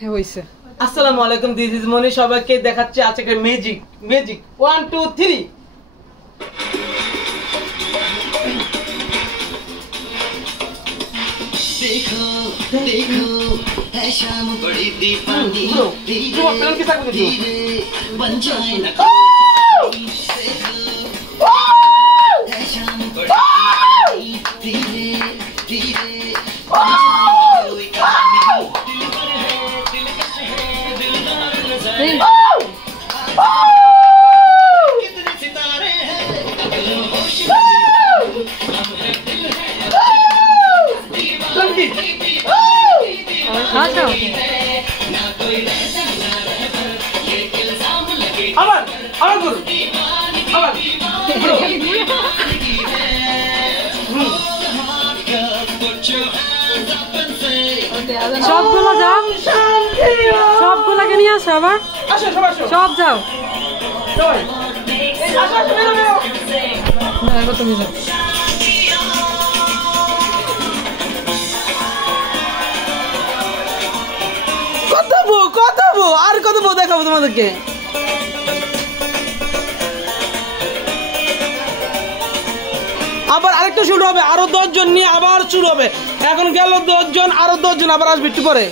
হ্যাঁ হইছে। আসসালামু আলাইকুম, দিস ইজ মনি। সবাইকে দেখাচ্ছে আজকে ম্যাজিক। 1 2 3। देखो देखो है शाम बड़ी दीवानी धीरे बन जाए ना है शाम बड़ी दीवानी धीरे धीरे बन जाए कोई कहानी दिल पर है दिलकश है दिलदार नजारे कितने सितारे हैं होश हम है दिल है আবার আবার করুন, আবার সবগুলো যাও, সবগুলোকে নিয়ে আসো আবার। আসো সবাই আসো, সব যাও, সবাই আসো আসো, বেরো বেরো। না এবার তুমি যাও। কত বউ আর কত বউ দেখাবো তোমাদেরকে। আবার আরেকটা শুরু হবে, আরো 10 জন নিয়ে আবার শুরু হবে। এখন গেল 10 জন, আরো 10 জন আবার আসবে একটু পরে।